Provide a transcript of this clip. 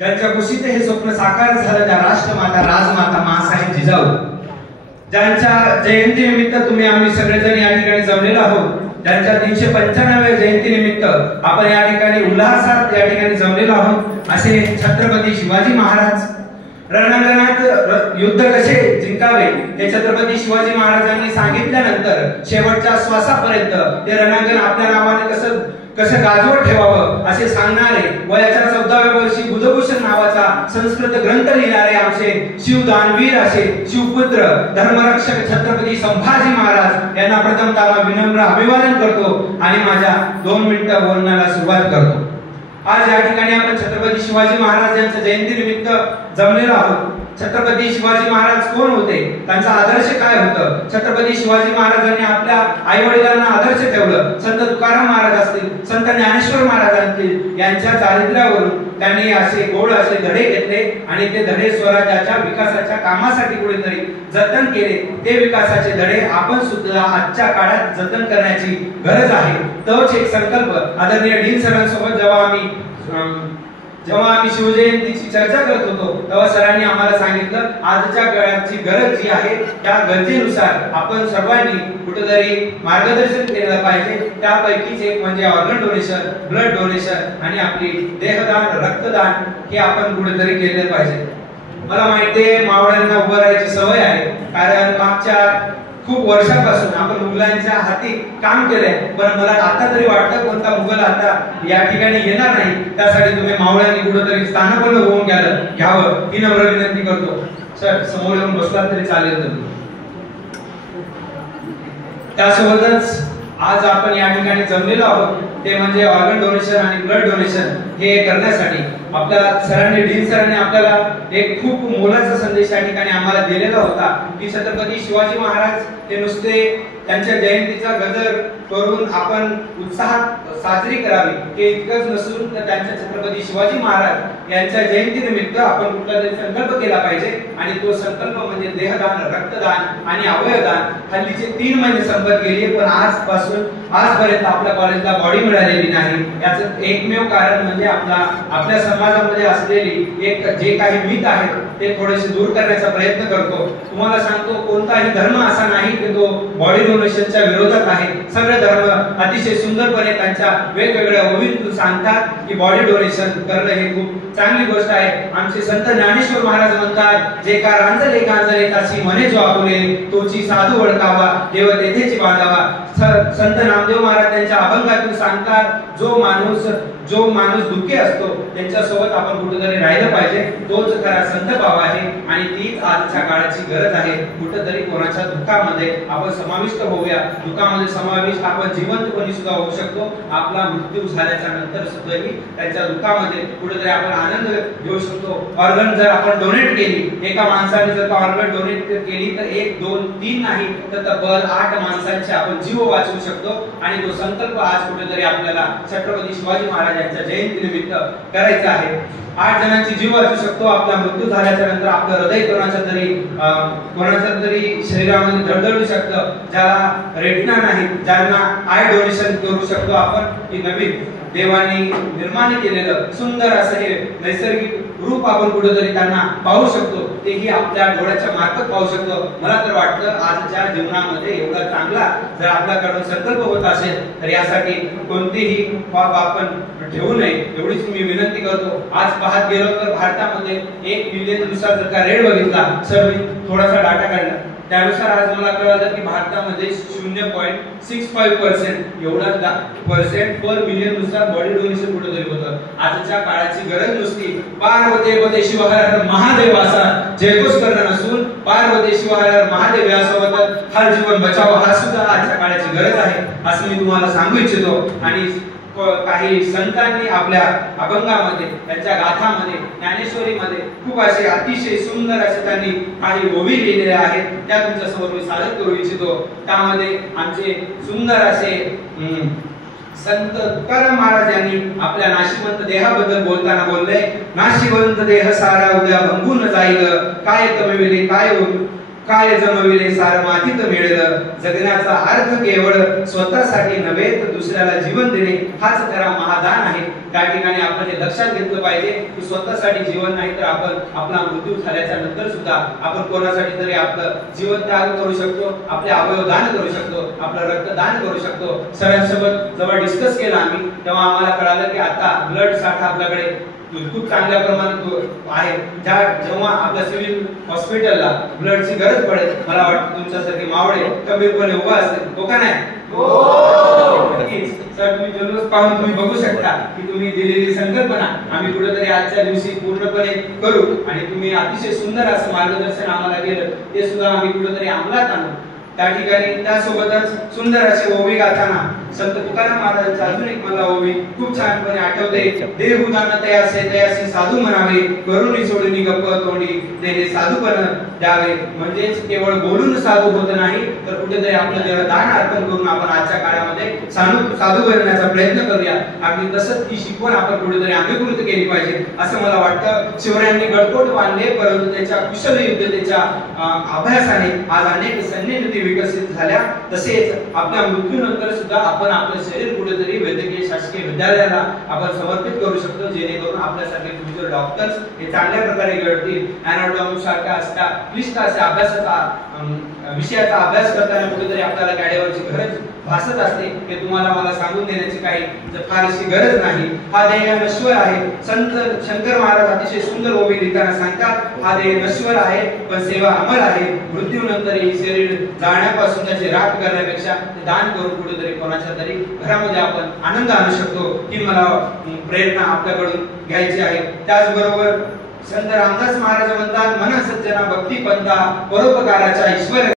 ज्यांच्या कुशीत हे स्वप्न साकार झालं त्या राष्ट्रमाता राजमाता माँसाहेब जिजाऊ ज्यांच्या जयंती निमित्त तुम्ही आम्ही सगळेजण या ठिकाणी जमलेलो आहोत, ज्यांच्या 395व्या जयंती निमित्त आपण या ठिकाणी उल्हासात या ठिकाणी जमलेलो आहोत, असे छत्रपती शिवाजी महाराज रणांगणात युद्ध कसे जिंकावे हे छत्रपती शिवाजी महाराजांनी सांगितल्यानंतर शेवटच्या श्वासापर्यंत ते रणांगण आपल्या नावाने कसं गाजवत ठेवावं असे सांगणारे वयाच्या 14व्या वर्षी बुधभूषण नावाचा संस्कृत ग्रंथ लिहिणारे आमचे शिवदानवीर असे शिवपुत्र धर्मरक्षक छत्रपती संभाजी महाराज यांना प्रथमतः विनम्र अभिवादन करतो आणि माझ्या 2 मिनिटं बोलण्याला सुरुवात करतो। आज या ठिकाणी आपण छत्रपती शिवाजी महाराज यांच्या जयंती निमित्त जमलेलो आहोत। छत्रपती शिवाजी महाराज कोण होते, त्यांचा आदर्श काय होतं, छत्रपती शिवाजी महाराजांनी आपल्या आई वडिलांना आदर्श ठेवलं। संत तुकाराम महाराज असतील, संत ज्ञानेश्वर महाराज असतील, यांच्या चारित्र्यावरून त्यांनी असे गोड असे धडे घेतले आणि ते धडे स्वराज्याच्या विकासाच्या कामासाठी कुठेतरी जतन केले। ते विकासाचे धडे आपण सुद्धा आजच्या काळात जतन करण्याची गरज आहे। तोच एक संकल्प आदरणीय डीन सरांसोबत जेव्हा आम्ही शिवजयंतीची चर्चा करत होतो तेव्हा सरांनी आम्हाला सांगितलं आजच्या काळाची गरज जी आहे त्या गरजेनुसार आपण सर्वांनी कुठेतरी मार्गदर्शन केलं पाहिजे। त्यापैकीच एक म्हणजे ऑर्गन डोनेशन, ब्लड डोनेशन आणि आपली देहदान, रक्तदान हे आपण कुठेतरी केलं पाहिजे। मला माहिती आहे मावळ्यांना उभं राहायची सवय आहे, कारण मागच्या खूप वर्षापासून आपण मुघलांच्या हाती काम केलंय, पण मला आता तरी वाटतं कोणता मुघल आता या ठिकाणी येणार नाही, त्यासाठी तुम्ही मावळ्यांनी कुठेतरी स्थानपन्न होऊन घ्यावं ही नम्र विनंती करतो। सर समोर येऊन बसला तरी चालेल तुम्ही। त्यासोबतच आज आपण या ठिकाणी जमलेलो आहोत ते म्हणजे ऑर्गन डोनेशन आणि ब्लड डोनेशन हे करण्यासाठी आपल्या सरांनी डीन सरांनी आपल्याला एक खूप मोलाचा संदेश या ठिकाणी आम्हाला दिलेला होता की छत्रपती शिवाजी महाराज ते नुसते त्यांच्या जयंतीचा गजर करून आपण उत्साहात साजरी करावी हे इतकंच नसून तर त्यांच्या छत्रपती शिवाजी महाराज यांच्या जयंती निमित्त आपण कुठलातरी संकल्प केला पाहिजे आणि तो संकल्प म्हणजे देहदान, रक्तदान आणि अवयवदान। हल्लीचे 3 महिने संपत गेले पण आजपर्यंत आपल्या कॉलेजला बॉडी मिळालेली नाही। याचं एकमेव कारण म्हणजे आपल्या समाजामध्ये असलेली एक जे काही मिथ आहे ते थोडेसे दूर करण्याचा प्रयत्न करतो। तुम्हाला सांगतो कोणताही धर्म असा नाही की तो बॉडी डोनेशनच्या विरोधात आहे। सगळे धर्म अतिशय सुंदरपणे त्यांच्या वेगवेगळ्या ओवीतून सांगतात की बॉडी डोनेशन करणं हे खूप चांगली गोष्ट आहे। आमचे संत ज्ञानेश्वर महाराज म्हणतात जे का रांजले गांजले तासी म्हणे जो आपुले तोची साधू ओळखावा देव तेथेची बांधावा। संत नामदेव महाराज त्यांच्या अभंगातून सांगतात जो माणूस दुःखी असतो त्यांच्या सोबत आपण कुठेतरी राहिलं पाहिजे, तोच खरा संत भाव आहे आणि तीच आजच्या काळाची गरज आहे। कुठेतरी कोणाच्या दुःखामध्ये आपण समाविष्ट होऊया। दुःखामध्ये समाविष्ट आपण जिवंतपणे सुद्धा होऊ शकतो। आपला मृत्यू झाल्याच्या नंतर सुद्धाही त्यांच्या दुःखामध्ये कुठेतरी आपण आनंद घेऊ शकतो। ऑर्गन जर आपण डोनेट केली, एका माणसाने जर ऑर्गन डोनेट केली तर 1, 2, 3 नाही तर तब्बल 8 माणसांचे आपण जीव वाचवू शकतो आणि तो संकल्प आज कुठेतरी आपल्याला छत्रपती शिवाजी महाराज यांच्या जयंती निमित्त करायचा आहे। 8 जणांची जीव वाचू शकतो। आपला मृत्यू झाल्याच्या नंतर आपलं हृदय कोणाच्या तरी शरीरामध्ये धडधडू शकतं। ज्याला रेटिना नाही, ज्यांना आय डोनेशन करू शकतो आपण की नवीन देवानी निर्माण केलेलं सुंदर असं हे नैसर्गिक रूप आपण कुठेतरी त्यांना पाहू शकतो, तेही आपल्या डोळ्याच्या मार्फत पाहू शकतो। मला तर वाटतं आजच्या जीवनामध्ये एवढा चांगला जर आपल्याकडून संकल्प होत असेल तर यासाठी कोणतीही बाब आपण ठेवू नये एवढीच मी विनंती करतो। आज पाहत गेलो तर भारतामध्ये 1 मिलियन नुसार जर का रेट बघितला, सर मी थोडासा डाटा काढला त्यानुसार आज मला कळलं की भारतामध्ये 0.65% एवढा पर्सेंट पर मिलियन नुसार बॉडी डोनेशन कुठेतरी होतं। आजच्या काळाची गरज नुसती पार्वती शिव हर हर महादेव असा जयघोष करणं नसून पार्वती शिव हर हर महादेव यासोबत हर जीवन बचाव हा सुद्धा आजच्या काळाची गरज आहे असं मी तुम्हाला सांगू इच्छितो। आणि काही संतांनी आपल्या अभंगामध्ये त्यांच्या गाथामध्ये ज्ञानेश्वरीमध्ये खूप असे अतिशय सुंदर असे त्यांनी काही ओवी लिहिलेल्या आहेत, त्या तुमच्या समोर मी सादर करू इच्छितो। त्यामध्ये आमचे सुंदर असे संत तुकाराम महाराज यांनी आपल्या नाशिवंत देहाबद्दल बोलताना बोलले, नाशिवंत देह सारा उद्या भंगून जाईल, काय कमविले काय जमविले सार मातीत मिळेल, जगण्याचा अर्थ केवळ स्वतःसाठी नव्हे तर दुसऱ्याला जीवन देणे हाच खरा महादान आहे. त्या ठिकाणी आपण हे लक्षात घेतलं पाहिजे की स्वतःसाठी जीवन नाही तर आपण आपला मृत्यू झाल्याच्या नंतर सुद्धा आपण कोणासाठी तरी आपलं जीवन त्याग करू शकतो, आपले अवयव दान करू शकतो, आपलं रक्तदान करू शकतो. सरांसोबत जेव्हा डिस्कस केला आम्ही तेव्हा आम्हाला कळालं की आता ब्लड साठा आपल्याकडे खूप चांगल्या प्रमाणात आहे. जेव्हा आपल्या सिव्हिल हॉस्पिटलला ब्लडची गरज पडेल, मला वाटतं तुमच्यासारखे मावळे कमीपणे उभा असतील, हो का नाही? सर तुम्ही जल्लोष पाहून तुम्ही बघू शकता की तुम्ही दिलेली संकल्पना आम्ही कुठेतरी आजच्या दिवशी पूर्णपणे करू आणि तुम्ही अतिशय सुंदर असं मार्गदर्शन आम्हाला केलं, ते सुद्धा आम्ही कुठेतरी अंमलात आणू. त्या ठिकाणी त्यासोबतच सुंदर असे ओवी गाताना संत तुकाराम महाराजांचा अजून एक मला ओवी खूप छानपणे आठवते. देह उदान तयासे तयासी साधू म्हणावे, करुणी सोडून गप्प तोंडी तेने साधूपण द्यावे. म्हणजेच केवळ बोलून साधू होत नाही तर कुठेतरी आपलं देह दान अर्पण करून आपण आजच्या काळामध्ये साधू बनण्याचा प्रयत्न करूया. अगदी तसंच ही शिकवण आपण कुठेतरी अंगीकृत केली पाहिजे असं मला वाटतं. शिवरायांनी गडकोट बांधले परंतु त्याच्या कुशल युद्धतेच्या अभ्यासाने आज अनेक सैन्यनीती विकसित झाल्या. तसेच आपल्या मृत्यूनंतर सुद्धा आपण आपलं शरीर कुठेतरी वैद्यकीय शासकीय विद्यालयाला आपण समर्पित करू शकतो, जेणेकरून आपल्यासारखे फ्युचर डॉक्टर्स हे चांगल्या प्रकारे घडतील. अॅनाटॉमी सारख्या असता क्लिष्ट अशा विषयाचा अभ्यास करताना कुठेतरी आपल्याला गाड्यावरची गरज भासत असते, हे तुम्हाला मला सांगून देण्याची काही फारशी गरज नाही. हा देह नश्वर आहे. संत शंकर महाराज अतिशय सुंदर ओवी लिहिताना सांगतात, हा देह नश्वर आहे पण सेवा अमर आहे. मृत्यूनंतर हे शरीर जाळण्यापासून त्याची राख करण्यापेक्षा ते दान करून कुठेतरी कोणाच्या तरी घरामध्ये आपण आनंद आणू शकतो, ही मला प्रेरणा आपल्याकडून घ्यायची आहे. त्याचबरोबर संत रामदास महाराज म्हणतात, मन सज्जना भक्ती पंथा परोपकाराचा ईश्वर